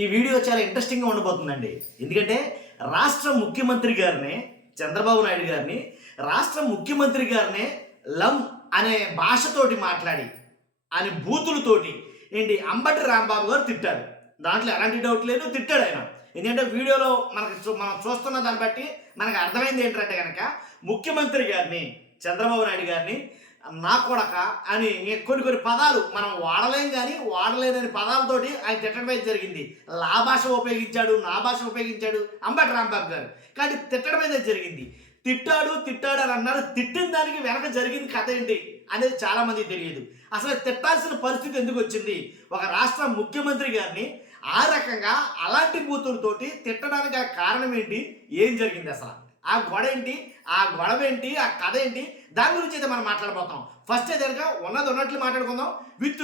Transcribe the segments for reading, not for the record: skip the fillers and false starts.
ఈ వీడియో చాలా ఇంట్రెస్టింగ్గా ఉండబోతుందండి. ఎందుకంటే రాష్ట్ర ముఖ్యమంత్రి గారిని, చంద్రబాబు నాయుడు గారిని, రాష్ట్ర ముఖ్యమంత్రి గారిని లం అనే భాషతోటి మాట్లాడి, అనే బూతులతోటి అంబటి రాంబాబు గారు తిట్టారు. దాంట్లో ఎలాంటి డౌట్ లేదు, తిట్టాడు ఆయన. ఎందుకంటే వీడియోలో మనం చూస్తున్న దాన్ని బట్టి మనకు అర్థమైంది ఏంటంటే కనుక ముఖ్యమంత్రి గారిని, చంద్రబాబు నాయుడు గారిని నా కొడక అని కొన్ని పదాలు మనం వాడలేం కానీ వాడలేని పదాలతోటి ఆయన తిట్టడం జరిగింది. లా భాష ఉపయోగించాడు, నా భాష ఉపయోగించాడు అంబటి రాంబాబు గారు. కానీ తిట్టడం అయితే జరిగింది. తిట్టాడు అని అన్నారు. తిట్టిన దానికి వెనక జరిగిన కథ ఏంటి అనేది చాలా మందికి తెలియదు. అసలు తిట్టాల్సిన పరిస్థితి ఎందుకు వచ్చింది? ఒక రాష్ట్ర ముఖ్యమంత్రి గారిని ఆ రకంగా అలాంటి బూతులతోటి తిట్టడానికి ఆ కారణం ఏంటి? ఏం జరిగింది అసలు? ఆ గొడవ ఏంటి? ఆ గొడవ ఏంటి? ఆ కథ ఏంటి? దాని గురించి అయితే మనం మాట్లాడబోతాం. ఫస్ట్ అయితే కనుక ఉన్నట్లు మాట్లాడుకుందాం. విత్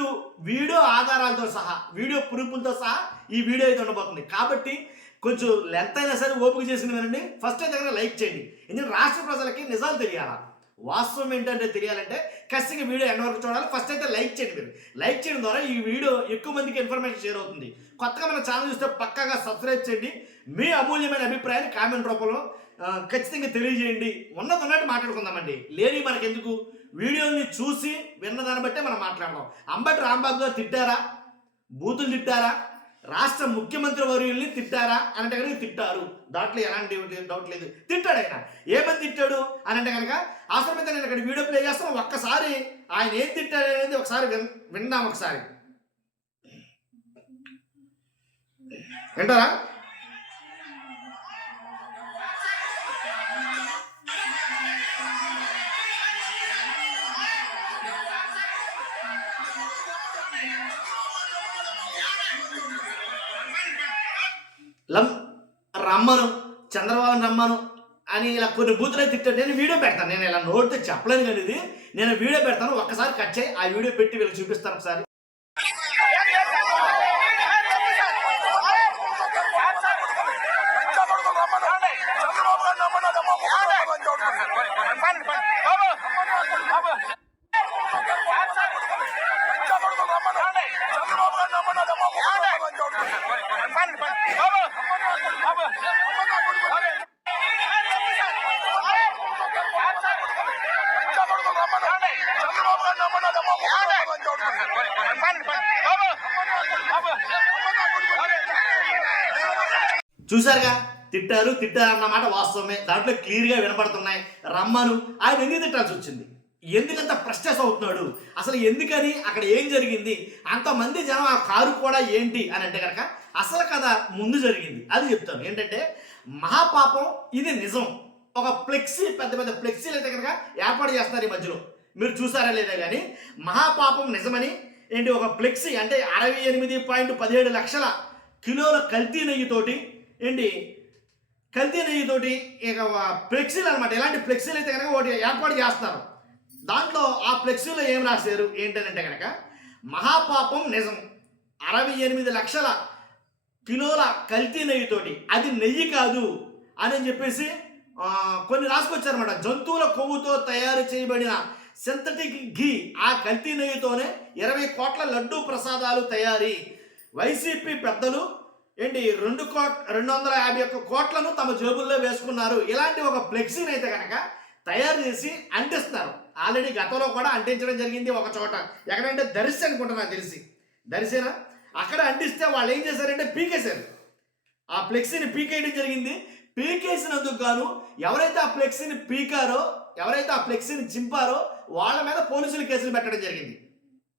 వీడియో ఆధారాలతో సహా, వీడియో ప్రూఫ్లతో సహా ఈ వీడియో అయితే ఉండబోతుంది. కాబట్టి కొంచెం లెంత్ అయినా సరే ఓపిక చేసుకుని వినండి. ఫస్ట్ అయితే కనుక లైక్ చేయండి. ఎందుకంటే రాష్ట్ర ప్రజలకి నిజాలు తెలియాలా, వాస్తవం ఏంటంటే తెలియాలంటే ఖచ్చితంగా వీడియో ఎండ్ వరకు చూడాలి. ఫస్ట్ అయితే లైక్ చేయండి. మీరు లైక్ చేయడం ద్వారా ఈ వీడియో ఎక్కువ మందికి ఇన్ఫర్మేషన్ షేర్ అవుతుంది. కొత్తగా మన ఛానల్ చూస్తే పక్కాగా సబ్స్క్రైబ్ చేయండి. మీ అమూల్యమైన అభిప్రాయాన్ని కామెంట్ రూపంలో ఖచ్చితంగా తెలియజేయండి. ఉన్నట్టు మాట్లాడుకుందామండి. లేని మనకెందుకు, వీడియోని చూసి విన్నదాన్ని బట్టే మనం మాట్లాడదాం. అంబటి రాంబాబు గారు తిట్టారా, బూతులు తిట్టారా, రాష్ట్ర ముఖ్యమంత్రి వర్యుల్ని తిట్టారా అని అంటే కనుక తిట్టారు. దాంట్లో ఎలాంటి డౌట్ లేదు. తిట్టాడు ఆయన. ఏమని తిట్టాడు అని అంటే కనుక అవసరమైతే నేను ఇక్కడ వీడియో ప్లే చేస్తాను. ఒక్కసారి ఆయన ఏం తిట్టాడు అనేది ఒకసారి విందాం. ఒకసారి వింటారా? రమ్మను, చంద్రబాబుని రమ్మను అని ఇలా కొన్ని బూతులు తిట్టాడు. నేను వీడియో పెడతాను. నేను ఇలా నోటితో చెప్పలేను కానీ ఇది నేను వీడియో పెడతాను. ఒక్కసారి కట్ చేయి, ఆ వీడియో పెట్టి వీళ్ళకి చూపిస్తాను ఒకసారి. చూసారుగా, తిట్టారు అన్నమాట వాస్తవమే. దాంట్లో క్లియర్గా వినపడుతున్నాయి. రమ్మను ఆయన ఎందుకు తిట్టాల్సి వచ్చింది? ఎందుకంత ఫ్రస్ట్రేట్ అవుతున్నాడు? అసలు ఎందుకని, అక్కడ ఏం జరిగింది, అంతమంది జనం ఆ కారు కూడా ఏంటి అని అంటే కనుక అసలు కథ ముందు జరిగింది. అది చెప్తాను. ఏంటంటే మహాపాపం ఇది నిజం. ఒక ఫ్లెక్సీ, పెద్ద ఫ్లెక్సీలు అయితే కనుక ఏర్పాటు చేస్తున్నారు ఈ మధ్యలో. మీరు చూసారా లేదా కానీ మహాపాపం నిజమని ఒక ఫ్లెక్సీ అంటే 68.17 లక్షల కిలోల కల్తీ నెయ్యితోటి కల్తీ నెయ్యితోటి ఇక ఫ్లెక్సీలు అనమాట. ఇలాంటి ఫ్లెక్సీలు అయితే కనుక ఒకటి ఏర్పాటు చేస్తున్నారు. దాంట్లో ఆ ఫ్లెక్సీలో ఏం రాశారు ఏంటంటే కనుక మహాపాపం నిజం, 68 లక్షల కిలోల కల్తీ నెయ్యితోటి, అది నెయ్యి కాదు అని చెప్పేసి కొన్ని రాసుకొచ్చారన్నమాట. జంతువుల కొవ్వుతో తయారు చేయబడిన సింథటిక్ ఘీ, ఆ కల్తీ నెయ్యితోనే 20 కోట్ల లడ్డూ ప్రసాదాలు తయారీ. వైసీపీ పెద్దలు 251 కోట్లను తమ జేబుల్లో వేసుకున్నారు. ఇలాంటి ఒక ఫ్లెక్సీని అయితే కనుక తయారు చేసి అంటిస్తున్నారు. ఆల్రెడీ గతంలో కూడా అంటించడం జరిగింది ఒక చోట. ఎక్కడంటే దర్శి అనుకుంటున్నా, దర్శినా అక్కడ అంటిస్తే వాళ్ళు ఏం చేశారంటే పీకేశారు. ఆ ఫ్లెక్సీని పీకేయడం జరిగింది. పీకేసినందుకు గాను ఎవరైతే ఆ ఫ్లెక్సీని పీకారో, ఎవరైతే ఆ ఫ్లెక్సీని చింపారో వాళ్ళ మీద పోలీసులు కేసులు పెట్టడం జరిగింది.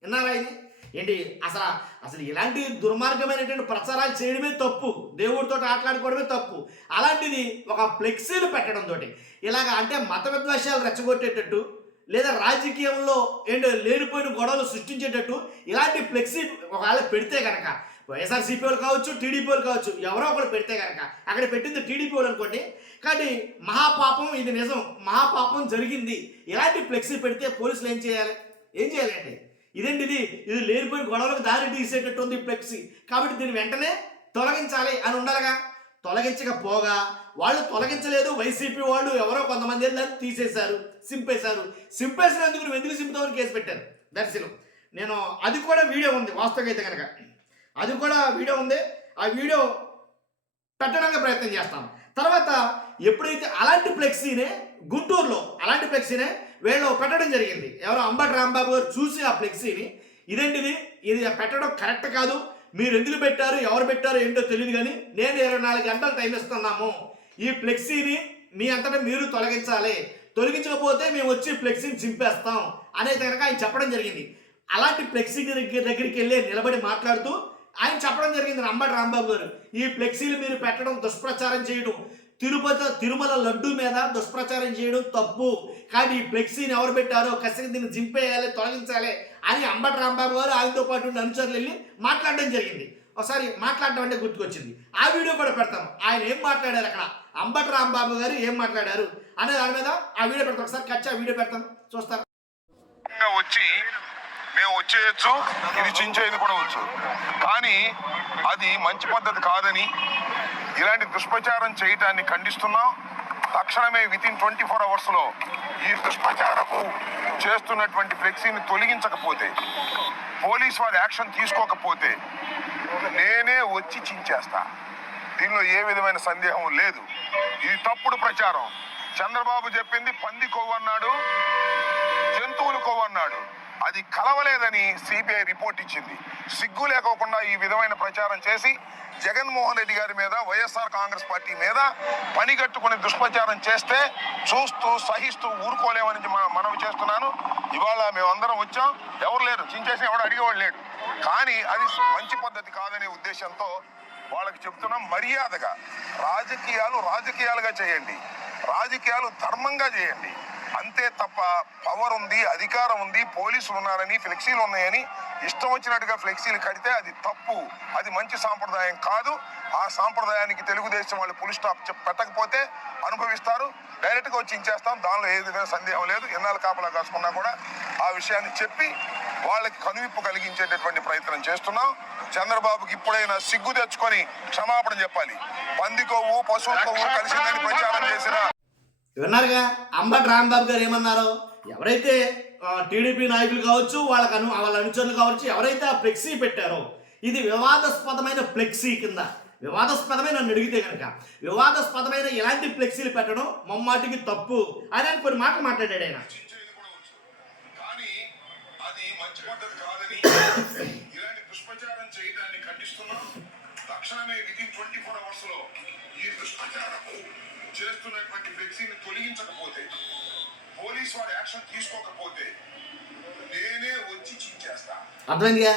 విన్నారా ఇది? అసలు ఇలాంటి దుర్మార్గమైనటువంటి ప్రచారాలు చేయడమే తప్పు, దేవుడితో ఆటలాడుకోవడమే తప్పు. అలాంటిది ఒక ఫ్లెక్సీలు పెట్టడంతో ఇలాగ అంటే మత విద్వేషాలు రెచ్చగొట్టేటట్టు, లేదా రాజకీయంలో లేనిపోయిన గొడవలు సృష్టించేటట్టు ఇలాంటి ఫ్లెక్సీ ఒకవేళ పెడితే కనుక వైఎస్ఆర్సీపీ వాళ్ళు కావచ్చు, టీడీపీ వాళ్ళు కావచ్చు, ఎవరో ఒకరు పెడితే కనుక, అక్కడ పెట్టింది టీడీపీ వాళ్ళు అనుకోండి. కానీ మహాపాపం ఇది నిజం, మహాపాపం జరిగింది. ఇలాంటి ఫ్లెక్సీ పెడితే పోలీసులు ఏం చేయాలి అంటే ఇది లేనిపోయిన గొడవలకు దారి తీసేటట్టు ఉంది ఫ్లెక్సీ. కాబట్టి దీన్ని వెంటనే తొలగించాలి అని ఉండాలిగా. తొలగించకపోగా వాళ్ళు తొలగించలేదు. వైసీపీ వాళ్ళు ఎవరో కొంతమంది తీసేశారు, సింపేసినందుకు నువ్వు ఎందుకు సింపుతామని కేసు పెట్టారు దర్శనం. నేను అది కూడా వీడియో ఉంది వాస్తవంగా అయితే కనుక, అది కూడా వీడియో ఉంది. ఆ వీడియో పెట్టడానికి ప్రయత్నం చేస్తాం. తర్వాత ఎప్పుడైతే అలాంటి ఫ్లెక్సీనే గుంటూరులో అలాంటి ఫ్లెక్సీనే వీళ్ళు పెట్టడం జరిగింది. ఎవరో అంబటి రాంబాబు గారు చూసి ఆ ఫ్లెక్సీని ఇదేంటిది, ఇది పెట్టడం కరెక్ట్ కాదు, మీరు ఎందుకు పెట్టారు, ఎవరు పెట్టారు ఏంటో తెలియదు, కానీ నేను 24 గంటలు టైం ఇస్తున్నాము, ఈ ఫ్లెక్సీని మీ అంతటా మీరు తొలగించాలి, తొలగించకపోతే మేము వచ్చి ఫ్లెక్సీని చింపేస్తాం అనేది కనుక ఆయన చెప్పడం జరిగింది. అలాంటి ఫ్లెక్సీ దగ్గరికి వెళ్ళి నిలబడి మాట్లాడుతూ ఆయన చెప్పడం జరిగింది అంబటి రాంబాబు గారు, ఈ ఫ్లెక్సీలు మీరు పెట్టడం, దుష్ప్రచారం చేయడం, తిరుమల లడ్డు మీద దుష్ప్రచారం చేయడం తప్పు, కానీ ఈ ఫ్లెక్సీని ఎవరు పెట్టారో ఖచ్చితంగా దీన్ని చింపేయాలి, తొలగించాలి అని అంబటి రాంబాబు గారు ఆయనతో పాటు అనుచరులు వెళ్ళి మాట్లాడడం జరిగింది. ఒకసారి మాట్లాడడం అంటే గుర్తుకొచ్చింది, ఆ వీడియో కూడా పెడతాం. ఆయన ఏం మాట్లాడారు అక్కడ, అంబటి రాంబాబు గారు ఏం మాట్లాడారు అనే దాని మీద ఆ వీడియో పెడతాం. ఒకసారి కచ్చా వీడియో పెడతాం, చూస్తారు. వచ్చి మేము వచ్చేయచ్చు, ఇది చించేది కూడా వచ్చు, కానీ అది మంచి పద్ధతి కాదని ఇలాంటి దుష్ప్రచారం చేయటాన్ని ఖండిస్తున్నాం. తక్షణమే వితిన్ 24 అవర్స్లో ఈ దుష్ప్రచారము చేస్తున్నటువంటి ఫ్లెక్సీని తొలగించకపోతే, పోలీస్ వారి యాక్షన్ తీసుకోకపోతే నేనే వచ్చి చించేస్తా. దీనిలో ఏ విధమైన సందేహం లేదు. ఇది తప్పుడు ప్రచారం. చంద్రబాబు చెప్పింది పంది కొవ్వు అన్నాడు, జంతువులు కొవ్వు అన్నాడు. అది కలవలేదని సిబిఐ రిపోర్ట్ ఇచ్చింది. సిగ్గు లేకోకుండా ఈ విధమైన ప్రచారం చేసి జగన్మోహన్ రెడ్డి గారి మీద, వైఎస్ఆర్ కాంగ్రెస్ పార్టీ మీద పనిగట్టుకుని దుష్ప్రచారం చేస్తే చూస్తూ సహిస్తూ ఊరుకోలేమని మనవి చేస్తున్నాను. ఇవాళ మేమందరం వచ్చాం, ఎవరు లేరు, చించేసి ఎవడు అడిగేవాడు లేడు, కానీ అది మంచి పద్ధతి కాదనే ఉద్దేశంతో వాళ్ళకి చెప్తున్నాం. మర్యాదగా రాజకీయాలుగా చేయండి, రాజకీయాలు ధర్మంగా చేయండి, అంతే తప్ప పవర్ ఉంది, అధికారం ఉంది, పోలీసులు ఉన్నారని, ఫ్లెక్సీలు ఉన్నాయని ఇష్టం వచ్చినట్టుగా ఫ్లెక్సీలు కడితే అది తప్పు, అది మంచి సాంప్రదాయం కాదు. ఆ సాంప్రదాయానికి తెలుగుదేశం వాళ్ళు ఫుల్ స్టాప్ పెట్టకపోతే అనుభవిస్తారు. డైరెక్ట్గా వచ్చి ఇచ్చేస్తాం, దానిలో ఏ విధమైన సందేహం లేదు. ఎన్నాళ్ళు కాపలా కాసుకున్నా కూడా ఆ విషయాన్ని చెప్పి వాళ్ళకి కనువిప్పు కలిగించేటటువంటి ప్రయత్నం చేస్తున్నాం. చంద్రబాబుకి ఇప్పుడైనా సిగ్గు తెచ్చుకొని క్షమాపణ చెప్పాలి. పంది కొవ్వు, పశువు కొవ్వు కలిసిందని ప్రచారం చేసిన విన్నారుగా అంబటి రాంబాబు గారు ఏమన్నారో. ఎవరైతే టీడీపీ నాయకులు కావచ్చు, వాళ్ళ అనుచరులు కావచ్చు, ఎవరైతే ఆ ఫ్లెక్సీ పెట్టారో ఇది వివాదాస్పదమైన ఫ్లెక్సీ కింద, వివాదాస్పదమైన నన్ను అడిగితే కనుక వివాదాస్పదమైన ఇలాంటి ఫ్లెక్సీలు పెట్టడం మమ్మాటికి తప్పు అని కొన్ని మాటలు మాట్లాడాడు ఆయన. ఇలాంటి దుష్ప్రచారం చేయడాన్ని ఖండిస్తున్నాం. తక్షణమే వితిన్ 24 అవర్స్లో ఈ దుష్ప్రచారము చేస్తున్నటువంటి ఫ్లెక్సీని తొలగించకపోతే, పోలీస్ వారి యాక్షన్ తీసుకోకపోతే నేనే వచ్చి చించేస్తా. అర్థమైందిగా,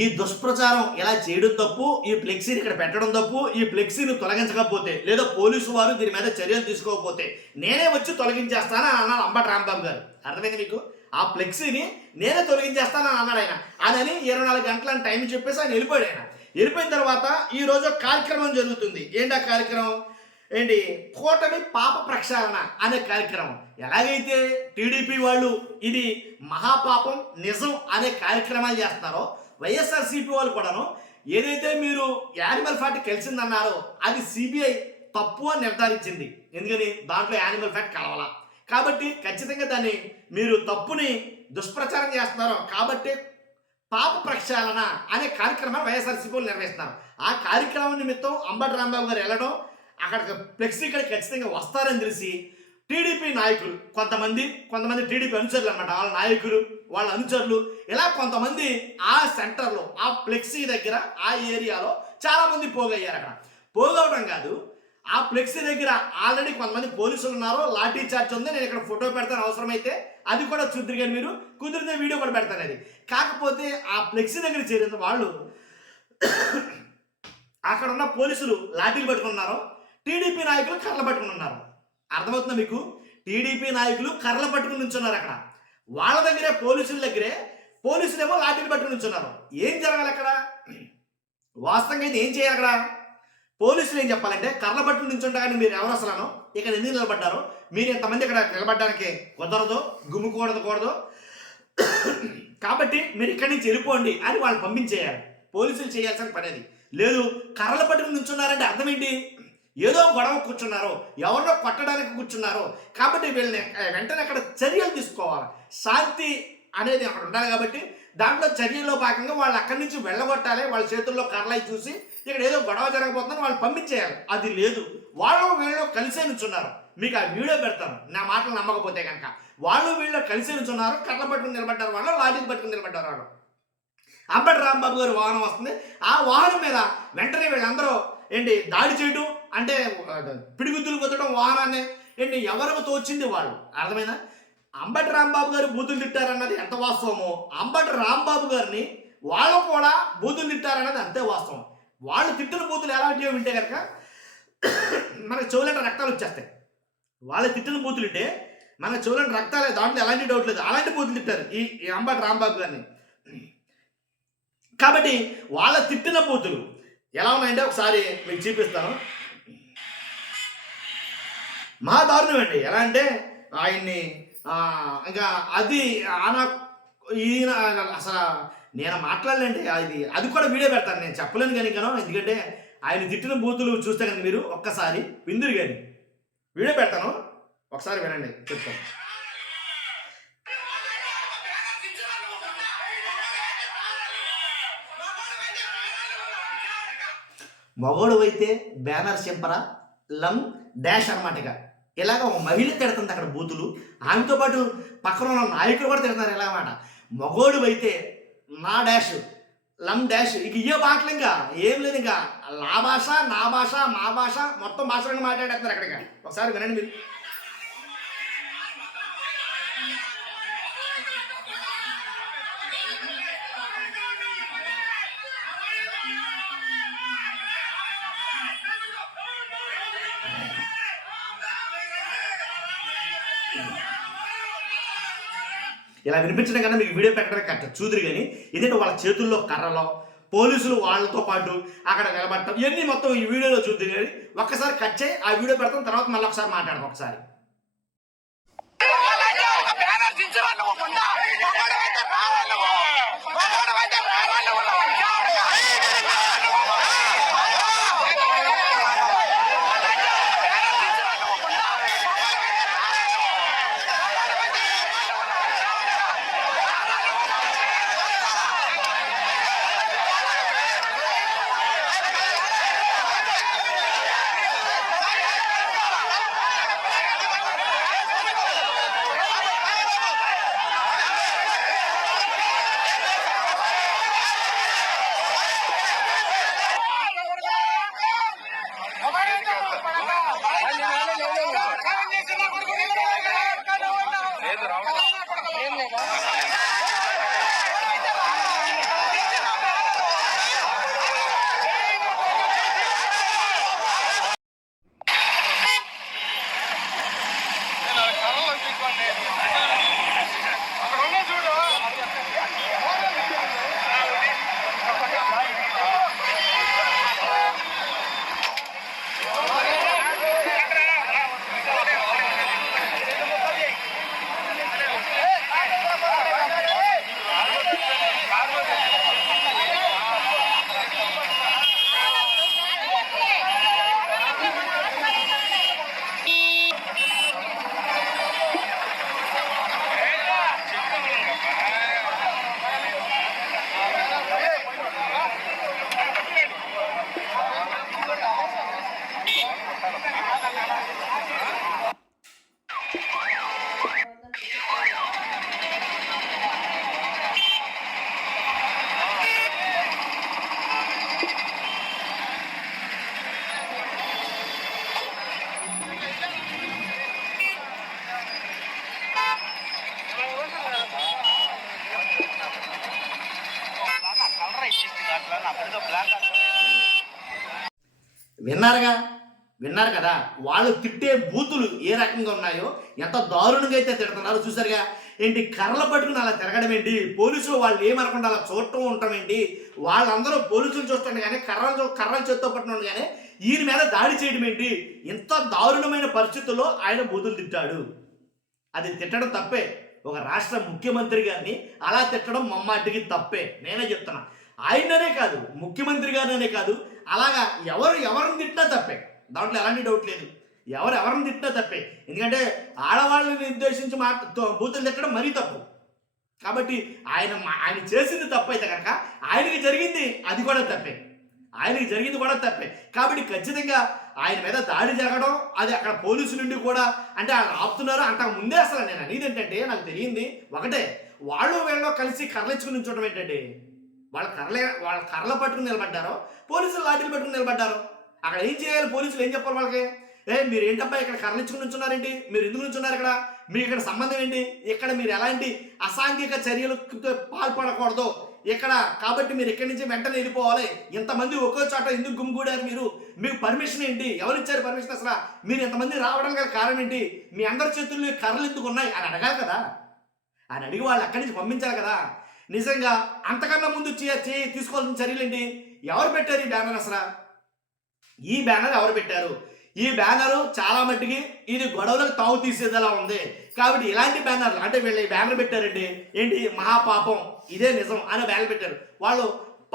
ఈ దుష్ప్రచారం ఇలా చేయడం తప్పు, ఈ ఫ్లెక్సీని ఇక్కడ పెట్టడం తప్పు, ఈ ఫ్లెక్సీని తొలగించకపోతే లేదా పోలీసు వారు దీని మీద చర్యలు తీసుకోకపోతే నేనే వచ్చి తొలగించేస్తానని అన్నాడు అంబటి రాంబాబు గారు. అర్థమైంది మీకు? ఆ ఫ్లెక్సీని నేనే తొలగించేస్తానని అన్నాడు ఆయన. అదని 24 గంటలని టైం చెప్పేసి ఆయన వెళ్ళిపోయాడు. ఆయన వెళ్ళిపోయిన తర్వాత ఈరోజు కార్యక్రమం జరుగుతుంది. ఏంటి ఆ కార్యక్రమం? ఏంటి, కూటమి పాప ప్రక్షాళన అనే కార్యక్రమం. ఎలాగైతే టీడీపీ వాళ్ళు ఇది మహాపాపం నిజం అనే కార్యక్రమాలు చేస్తున్నారో, వైఎస్ఆర్సీపీ వాళ్ళు కూడాను ఏదైతే మీరు యానిమల్ ఫ్యాట్ కలిసిందన్నారో అది సిబిఐ తప్పు అని నిర్ధారించింది. ఎందుకని, దాంట్లో యానిమల్ ఫ్యాట్ కలవాల కాబట్టి ఖచ్చితంగా దాన్ని మీరు తప్పుని దుష్ప్రచారం చేస్తున్నారు కాబట్టి పాప ప్రక్షాళన అనే కార్యక్రమాన్ని వైఎస్ఆర్సీపీ వాళ్ళు నిర్వహిస్తున్నారు. ఆ కార్యక్రమం నిమిత్తం అంబటి రాంబాబు గారు వెళ్ళడం, అక్కడికి ఫ్లెక్సీ ఇక్కడ ఖచ్చితంగా వస్తారని తెలిసి టీడీపీ నాయకులు కొంతమంది టీడీపీ అనుచరులు అన్నమాట, వాళ్ళ నాయకులు, వాళ్ళ అనుచరులు, ఇలా కొంతమంది ఆ సెంటర్లో, ఆ ఫ్లెక్సీ దగ్గర, ఆ ఏరియాలో చాలామంది పోగయ్యారు. అక్కడ పోగవడం కాదు, ఆ ఫ్లెక్సీ దగ్గర ఆల్రెడీ కొంతమంది పోలీసులు ఉన్నారు, లాఠీ చార్జ్ ఉంది. నేను ఇక్కడ ఫోటో పెడతాను, అవసరమైతే అది కూడా చూద్దరు, కానీ మీరు కుదిరితే వీడియో కూడా పెడతాను. అది కాకపోతే ఆ ఫ్లెక్సీ దగ్గర చేరిన వాళ్ళు అక్కడ ఉన్న పోలీసులు లాఠీలు పట్టుకున్నారు, టీడీపీ నాయకులు కర్రలు పట్టుకుని ఉన్నారు. అర్థమవుతుందా మీకు? టీడీపీ నాయకులు కర్రలు పట్టుకుని నుంచున్నారు అక్కడ. వాళ్ళ దగ్గరే, పోలీసుల దగ్గరే, పోలీసులేమో లాఠీలు పట్టుకుని నుంచున్నారు. ఏం జరగాలి అక్కడ? వాస్తవంగా అయితే ఏం చేయాలి అక్కడ? పోలీసులు ఏం చెప్పాలంటే, కర్రలు పట్టుకుని నుంచుంటా కానీ మీరు ఎవరు అసలు ఇక్కడ ఎందుకు నిలబడ్డారు, మీరు ఎంతమంది ఇక్కడ నిలబడడానికి కుదరదు, గుమ్ముకూడదు కాబట్టి మీరు ఇక్కడి నుంచి వెళ్ళిపోండి అని వాళ్ళు పంపించేయాలి. పోలీసులు చేయాల్సిన పని అది. లేదు, కర్రలు పట్టుకుని నుంచున్నారంటే అర్థం ఏంటి? ఏదో గొడవ కూర్చున్నారు, ఎవరినో కొట్టడానికి కూర్చున్నారు కాబట్టి వీళ్ళని వెంటనే అక్కడ చర్యలు తీసుకోవాలి. శాంతి అనేది అక్కడ ఉండాలి కాబట్టి దాంట్లో చర్యలో భాగంగా వాళ్ళు అక్కడి నుంచి వెళ్ళగొట్టాలి, వాళ్ళ చేతుల్లో కర్రలై చూసి ఇక్కడ ఏదో గొడవ జరగబోతుందని వాళ్ళు పంపించేయాలి. అది లేదు, వాళ్ళు వీళ్ళు కలిసే నుంచున్నారు. మీకు ఆ వీడియో పెడతాను, నా మాటలు నమ్మకపోతే కనుక. వాళ్ళు వీళ్ళు కలిసే నుంచున్నారు, కర్ర పట్టుకుని నిలబడ్డారు వాళ్ళు, లాఠీలు పట్టుకుని నిలబడ్డారు వాళ్ళు. అంబటి రాంబాబు గారి వాహనం వస్తుంది, ఆ వాహనం మీద వెంటనే వీళ్ళందరూ ఏంటి దాడి చేయడం, అంటే పిడిగుద్దులు కొట్టడం వాహనాన్ని, ఏంటి ఎవరికి తోచింది వాళ్ళు. అర్థమైనా? అంబటి రాంబాబు గారు బూతులు తిట్టారన్నది ఎంత వాస్తవమో, అంబటి రాంబాబు గారిని వాళ్ళు కూడా బూతులు తిట్టారన్నది అంతే వాస్తవం. వాళ్ళు తిట్టిన బూతులు ఎలాంటివో వింటే కనుక మనకు చెవులంటే రక్తాలు వచ్చేస్తాయి. వాళ్ళు తిట్టిన బూతులు అంటే మన చెవులంటే రక్తాలే, దాంట్లో ఎలాంటి డౌట్ లేదు. అలాంటి బూతులు తిట్టారు ఈ అంబటి రాంబాబు గారిని. కాబట్టి వాళ్ళ తిట్టిన బూతులు ఎలా ఉన్నాయంటే ఒకసారి మీకు చూపిస్తాను. మహా దారుణం అండి. ఎలా అంటే ఆయన్ని ఇంకా అది ఈయన అసలు నేను మాట్లాడలేండి. అది కూడా వీడియో పెడతాను, నేను చెప్పలేను కానీ ఎందుకంటే ఆయన తిట్టిన బూతులు చూస్తే కనుక మీరు ఒక్కసారి విందురు కానీ వీడియో పెడతాను, ఒకసారి వినండి చెప్తాను. మగోడు అయితే బ్యానర్ చింపరా లం డాష్ అనమాట. ఇలాగ ఒక మహిళ తిడుతుంది అక్కడ బూతులు, ఆమెతో పాటు పక్కన ఉన్న నాయకులు కూడా తిడుతున్నారు ఇలాగమాట. మగోడు అయితే నా డాష్ లం డాష్, ఇక ఇవే మాటలు, ఇంకా ఏం లేదు. ఇంకా నా భాష, నా భాష, మా భాష, మొత్తం భాషలను మాట్లాడేస్తున్నారు అక్కడికి. ఒకసారి వినండి మీరు. ఇలా వినిపించడం కన్నా మీకు వీడియో పెట్టడం కట్ట చూదురు కానీ ఇదేంటి వాళ్ళ చేతుల్లో కర్రలో పోలీసులు వాళ్ళతో పాటు అక్కడ నిలబడటం ఇవన్నీ మొత్తం ఈ వీడియోలో చూద్దాం. కానీ ఒక్కసారి కట్ చేయి, ఆ వీడియో పెడతాం, తర్వాత మళ్ళీ ఒకసారి మాట్లాడదాం. ఒకసారి విన్నారు కదా వాళ్ళు తిట్టే బూతులు ఏ రకంగా ఉన్నాయో, ఎంత దారుణంగా అయితే తిడుతున్నారో చూసారుగా. ఏంటి కర్రలు పట్టుకుని అలా తిరగడం ఏంటి, పోలీసులు వాళ్ళు ఏమనకుండా అలా చూడటం ఉండటం ఏంటి, వాళ్ళందరూ పోలీసులు చూస్తుండే కానీ కర్రలు చేత్తో పట్టుకున్నాడు కానీ ఈయన మీద దాడి చేయడం ఏంటి. ఇంత దారుణమైన పరిస్థితుల్లో ఆయన బూతులు తిట్టాడు. అది తిట్టడం తప్పే. ఒక రాష్ట్ర ముఖ్యమంత్రి గారిని అలా తిట్టడం మమ్మాటికి తప్పే. నేనే చెప్తున్నా, ఆయననే కాదు ముఖ్యమంత్రి గారినే కాదు, అలాగా ఎవరిని తిట్టినా తప్పే, దాంట్లో ఎలాంటి డౌట్ లేదు. ఎవరిని తిట్టినా తప్పే. ఎందుకంటే ఆడవాళ్ళని ఉద్దేశించి బూతులు తిట్టడం మరీ తప్పు. కాబట్టి ఆయన చేసింది తప్పైతే కనుక ఆయనకి జరిగింది అది కూడా తప్పే, ఆయనకి జరిగింది కూడా తప్పే. కాబట్టి ఖచ్చితంగా ఆయన మీద దాడి జరగడం, అది అక్కడ పోలీసు నుండి కూడా అంటే వాళ్ళు ఆపుతున్నారు. అంతకు ముందే అసలు నేను అనేది ఏంటంటే, నాకు తెలియంది ఒకటే, వాళ్ళు వీళ్ళు కలిసి కర్రలించుకుని ఉంచడం ఏంటండి, వాళ్ళ కర్రలు పట్టుకుని నిలబడ్డారు, పోలీసులు లాఠీలు పట్టుకుని నిలబడ్డారు. అక్కడ ఏం చేయాలి, పోలీసులు ఏం చెప్పాలి వాళ్ళకి, మీరు ఏంటబ్బా ఇక్కడ కర్రలించుకుని ఉంచున్నారేంటి, మీరు ఎందుకు ఉంచున్నారు, ఇక్కడ మీకు ఇక్కడ సంబంధం ఏంటి, ఇక్కడ మీరు ఎలాంటి అసాంఘిక చర్యలకు పాల్పడకూడదు ఇక్కడ, కాబట్టి మీరు ఇక్కడి నుంచి వెంటనే వెళ్ళిపోవాలి, ఇంతమంది ఒక్కో చోట ఎందుకు గుమిగూడారు, మీకు పర్మిషన్ ఏంటి, ఎవరు ఇచ్చారు పర్మిషన్, అసలు మీరు ఇంతమంది రావడం గల కారణం ఏంటి, మీ అందరి చేతుల్లో కర్రలు ఎందుకు ఉన్నాయి అని అడగాలి కదా. అని అడిగి వాళ్ళు అక్కడి నుంచి పంపించాలి కదా. నిజంగా అంతకన్నా ముందు తీసుకోవాల్సిన చర్యలు ఏంటి, ఎవరు పెట్టారు ఈ బ్యానర్, అసలు ఈ బ్యానర్ ఎవరు పెట్టారు, ఈ బ్యానరు చాలా మట్టికి ఇది గొడవలకు తావు తీసేదిలా ఉంది. కాబట్టి ఇలాంటి బ్యానర్లు అంటే వీళ్ళు ఈ బ్యానర్ పెట్టారండి, ఏంటి మహాపాపం ఇదే నిజం అని బ్యానర్ పెట్టారు. వాళ్ళు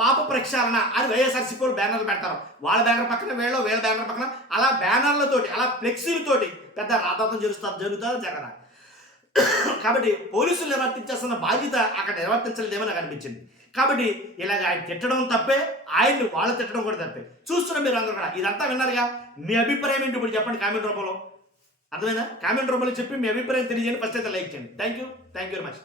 పాప ప్రక్షాళన అని వైఎస్ఆర్సీపీ బ్యానర్లు పెడతారు, వాళ్ళ బ్యానర్ పక్కన వీళ్ళ బ్యానర్ పక్కన అలా బ్యానర్లతోటి అలా ఫ్లెక్సీలతోటి పెద్ద రాధాంతం జరుగుతుందో జరగదా. కాబట్టి పోలీసులు నిర్వర్తించాల్సిన బాధ్యత అక్కడ నిర్వర్తించలేదేమో నాకు అనిపించింది. కాబట్టి ఇలాగ ఆయన తిట్టడం తప్పే, ఆయన్ని వాళ్ళు తిట్టడం కూడా తప్పే. చూస్తున్న మీరు అందరూ కూడా ఇదంతా విన్నారుగా, మీ అభిప్రాయం ఏంటి ఇప్పుడు చెప్పండి కామెంట్ రూపంలో. అర్థమైందా? కామెంట్ రూపంలో చెప్పి మీ అభిప్రాయం తెలియజేయండి. ఫస్ట్ అయితే లైక్ చేయండి. Thank you very much.